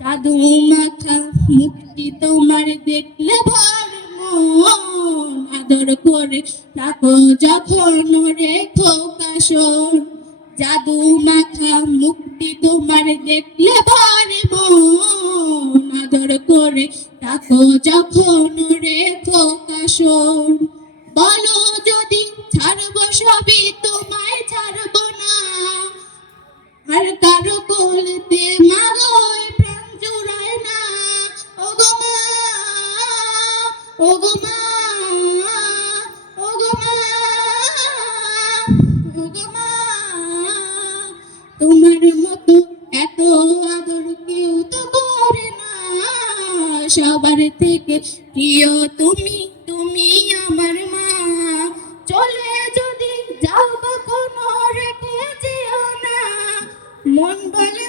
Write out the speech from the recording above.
জাদু মাথা মুক্তি তোমার দেখলে ভর মন। আদর করে রাখো যখন রেখো কাশন। জাদু মাথা মুক্তি তোমার দেখলে ভর মন। আদর করে রাখো যখন রেখো কাশন। বলো যদি ছাড়বো সবই তোমায় ছাড়বো না। আর কারও বলতে মাগো প্রাণ জুড়ায় না। ওগো মা ওগো মা ওগো মা ওগো মা, তোমার মতো এত আদর কেউ তো করে না। সবার থেকে প্রিয় তুমি তুমি আমার মা। মন বলে